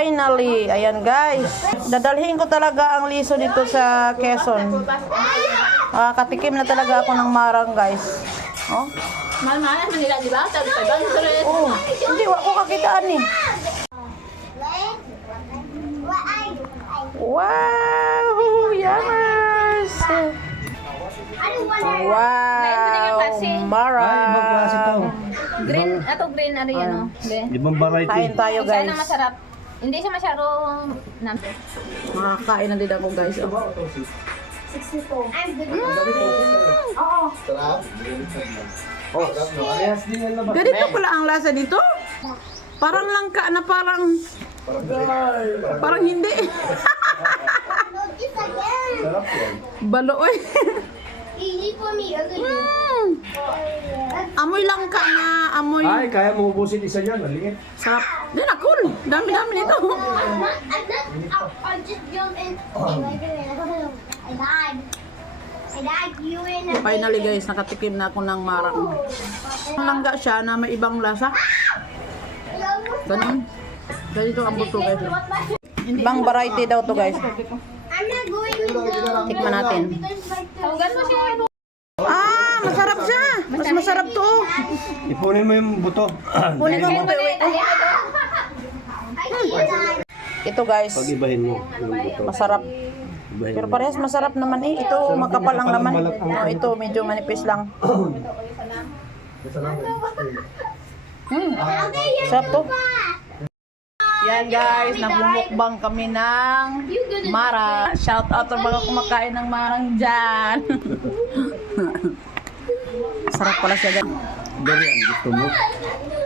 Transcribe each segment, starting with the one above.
Finally, ayan guys. Dadalhin ko talaga ang liso dito sa Quezon. Ah, katikim na talaga ako ng marang guys. Oh. Malmanan Manila, di ba? Oh, hindi, ko kakitaan eh. Wow! Yamas! Wow! Mara! Green, ito green, ano yan o? Ibang variety. Kain tayo guys. Sana masarap. Hindi siya masyarong number. Makakain na din ako guys. Ito oh. ba ito? 64. Mm. Oh. Oh. No. Ganito pala ang lasa nito. Parang langka na parang parang, parang hindi. Baloy. mm. Oh, Amoy langka na. amoy. Ay, kaya mo ubusin isa yan, maliit. Sarap. Hindi, nakul. Dami-dami nito. Oh, oh. oh. Finally guys, nakatikim na ako ng marang. Ang langga siya na may ibang lasa. Ganun. Ganito ang buto guys. Ibang variety daw to guys. Tikman natin. Tikman natin. Ipunin mo yung buto. Punin uh, mo, mo yung buto. Ito guys. Pag-ibahin mo. Masarap. Pag Pero parehas masarap naman eh. Ito so, makapal ang laman. Oh, ito medyo ito. manipis lang. Hmm. Sarap to. Oh, Yan guys, nagmumukbang kami ng Mara. Shout out sa oh, mga kumakain ng Marang dyan. Sarap pala siya dyan. Dali ang gusto mo.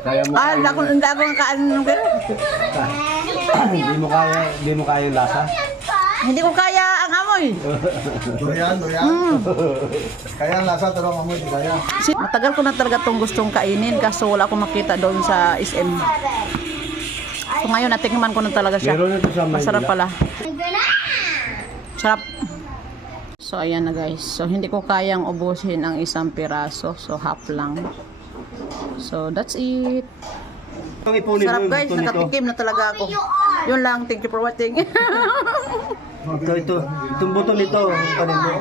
Kaya mo. Ah, hindi mo kaya, hindi mo kaya yung lasa. hindi ko kaya ang amoy. Durian, durian. Mm. Kaya ang <kaya. laughs> lasa, pero ang amoy, hindi kaya. Matagal ko na talaga itong gustong kainin kaso wala akong makita doon sa SM. So ngayon, natikman ko na talaga siya. Masarap pala. Sarap. So ayan na guys. So hindi ko kayang ubusin ang isang piraso. So half lang. So, that's it. Sarap guys, oh, nakatikim na talaga ako. God. Yun lang, thank you for watching. ito, ito, itong buto nito.